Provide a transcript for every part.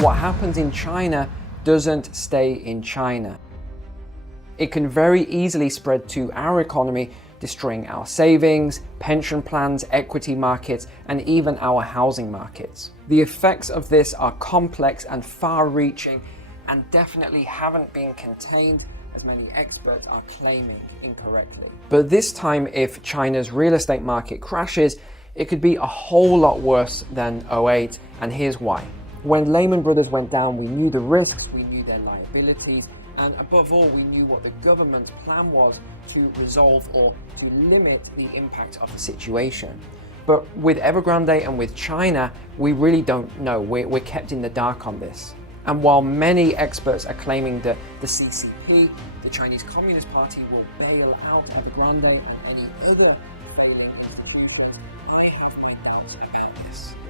What happens in China doesn't stay in China. It can very easily spread to our economy, destroying our savings, pension plans, equity markets, and even our housing markets. The effects of this are complex and far-reaching, and definitely haven't been contained, as many experts are claiming incorrectly. But this time, if China's real estate market crashes, it could be a whole lot worse than '08, and here's why. When Lehman Brothers went down, we knew the risks, we knew their liabilities, and above all, we knew what the government's plan was to resolve or to limit the impact of the situation. But with Evergrande and with China, we really don't know. We're kept in the dark on this. And while many experts are claiming that the CCP, the Chinese Communist Party, will bail out Evergrande and any other,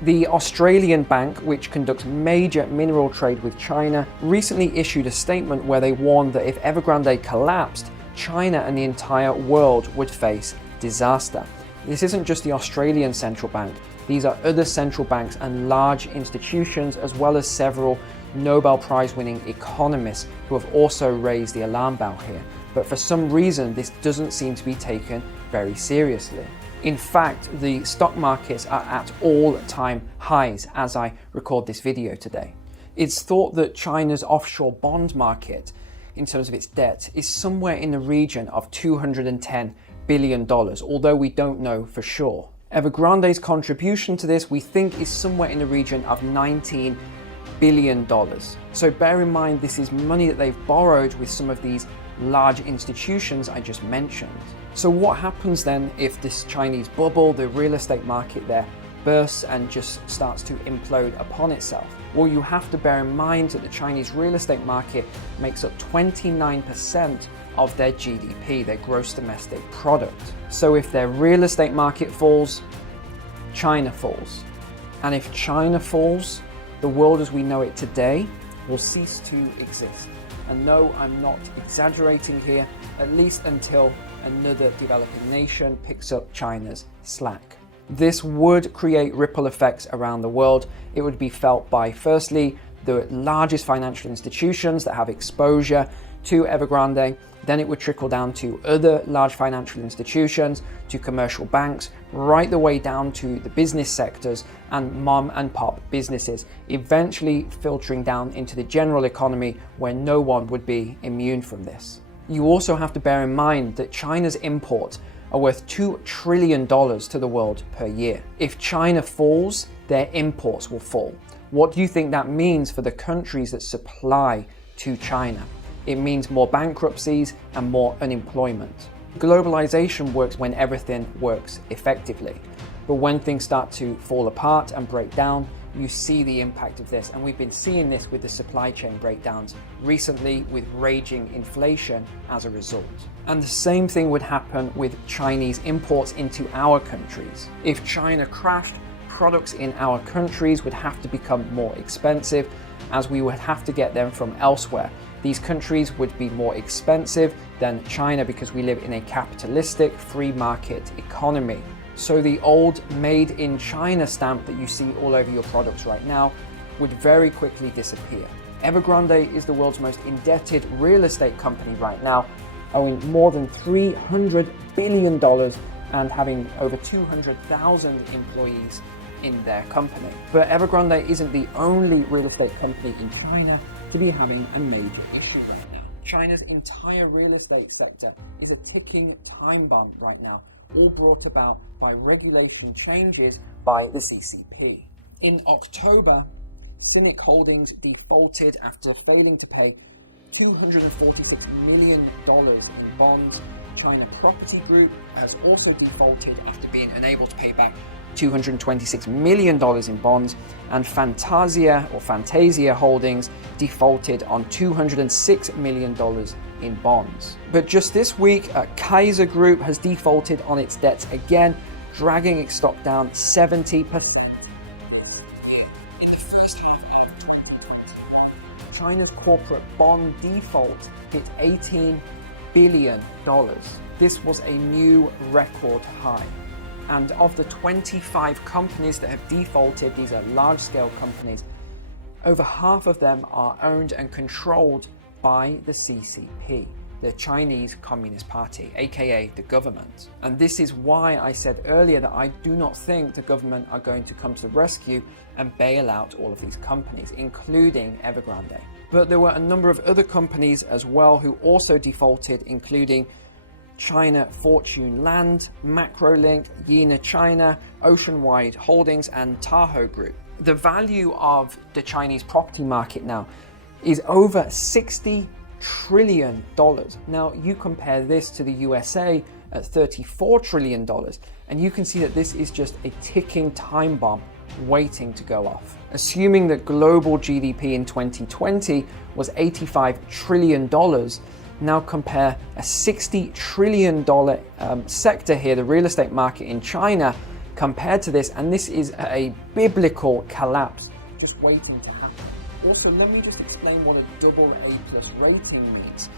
the Australian bank, which conducts major mineral trade with China, recently issued a statement where they warned that if Evergrande collapsed, China and the entire world would face disaster. This isn't just the Australian central bank. These are other central banks and large institutions, as well as several Nobel Prize-winning economists who have also raised the alarm bell here. But for some reason, this doesn't seem to be taken very seriously. In fact, the stock markets are at all-time highs as I record this video today. It's thought that China's offshore bond market, in terms of its debt, is somewhere in the region of $210 billion, although we don't know for sure. Evergrande's contribution to this, we think, is somewhere in the region of $19 billion. So bear in mind, this is money that they've borrowed with some of these large institutions I just mentioned. So what happens then if this Chinese bubble, the real estate market there, bursts and just starts to implode upon itself? Well, you have to bear in mind that the Chinese real estate market makes up 29% of their GDP, their gross domestic product. So if their real estate market falls, China falls. And if China falls, the world as we know it today will cease to exist. And no, I'm not exaggerating here, at least until another developing nation picks up China's slack. This would create ripple effects around the world. It would be felt by, firstly, the largest financial institutions that have exposure to Evergrande. Then it would trickle down to other large financial institutions, to commercial banks, right the way down to the business sectors and mom and pop businesses, eventually filtering down into the general economy where no one would be immune from this. You also have to bear in mind that China's imports are worth $2 trillion to the world per year. If China falls, their imports will fall. What do you think that means for the countries that supply to China? It means more bankruptcies and more unemployment. Globalization works when everything works effectively. But when things start to fall apart and break down, you see the impact of this. And we've been seeing this with the supply chain breakdowns recently, with raging inflation as a result. And the same thing would happen with Chinese imports into our countries. If China crashed, products in our countries would have to become more expensive, as we would have to get them from elsewhere. These countries would be more expensive than China because we live in a capitalistic free market economy. So the old made in China stamp that you see all over your products right now would very quickly disappear. Evergrande is the world's most indebted real estate company right now, owing more than $300 billion and having over 200,000 employees in their company. But Evergrande isn't the only real estate company in China to be having a major issue right now. China's entire real estate sector is a ticking time bomb right now, all brought about by regulation changes by the CCP. In October, Cynic Holdings defaulted after failing to pay $246 million in bonds. China Property Group has also defaulted after being unable to pay back $226 million in bonds, and Fantasia Holdings defaulted on $206 million in bonds. But just this week, Kaiser Group has defaulted on its debts again, dragging its stock down 70%. In the first half of 2020, China's corporate bond default hit $18 billion. This was a new record high. And of the 25 companies that have defaulted, these are large-scale companies, Over half of them are owned and controlled by the CCP, the Chinese Communist Party, aka the government. And this is why I said earlier that I do not think the government are going to come to the rescue and bail out all of these companies, including Evergrande. But there were a number of other companies as well who also defaulted, including China Fortune Land, Macrolink, Yina China, Oceanwide Holdings, and Tahoe Group. The value of the Chinese property market now is over $60 trillion. Now you compare this to the USA at $34 trillion, and you can see that this is just a ticking time bomb waiting to go off. Assuming that global GDP in 2020 was $85 trillion, now compare a $60 trillion sector here, the real estate market in China, compared to this, and this is a biblical collapse just waiting to happen. Also, let me just explain what a AA+ rating means.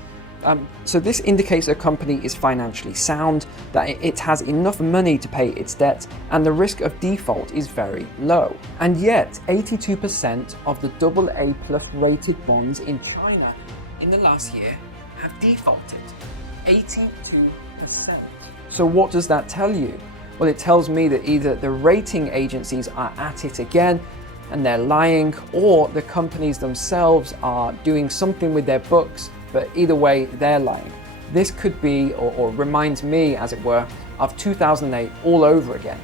So this indicates a company is financially sound, that it has enough money to pay its debts, and the risk of default is very low. And yet, 82% of the AA+ rated bonds in China in the last year have defaulted. 82%. So what does that tell you? Well, it tells me that either the rating agencies are at it again and they're lying, or the companies themselves are doing something with their books, but either way, they're lying. This could be, or reminds me, as it were, of 2008 all over again.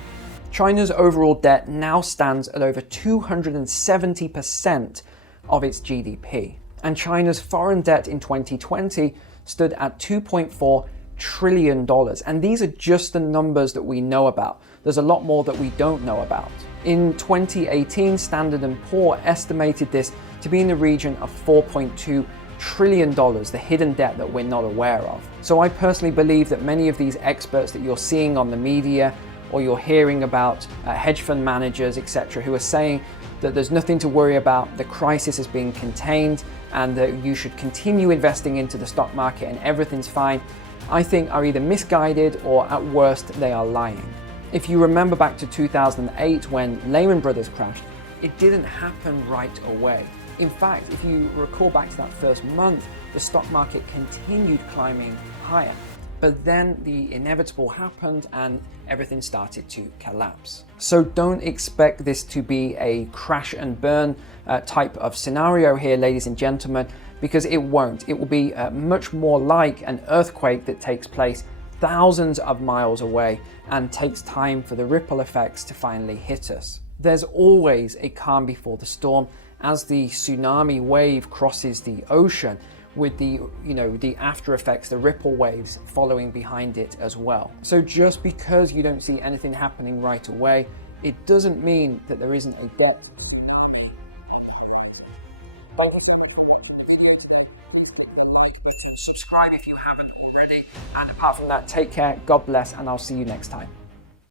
China's overall debt now stands at over 270% of its GDP. And China's foreign debt in 2020 stood at $2.4 trillion. And these are just the numbers that we know about. There's a lot more that we don't know about. In 2018, Standard & Poor estimated this to be in the region of $4.2 trillion, the hidden debt that we're not aware of. So I personally believe that many of these experts that you're seeing on the media, or you're hearing about hedge fund managers, etc., who are saying that there's nothing to worry about, the crisis is being contained, and that you should continue investing into the stock market and everything's fine, I think are either misguided or at worst they are lying. If you remember back to 2008 when Lehman Brothers crashed, it didn't happen right away. In fact, if you recall back to that first month, the stock market continued climbing higher. But then the inevitable happened and everything started to collapse. So don't expect this to be a crash and burn type of scenario here, ladies and gentlemen, because it won't. It will be much more like an earthquake that takes place thousands of miles away and takes time for the ripple effects to finally hit us. There's always a calm before the storm as the tsunami wave crosses the ocean, with the after effects, the ripple waves following behind it as well. So just because you don't see anything happening right away, it doesn't mean that there isn't a depth. Subscribe if you haven't already, and apart from that, take care, God bless, and I'll see you next time.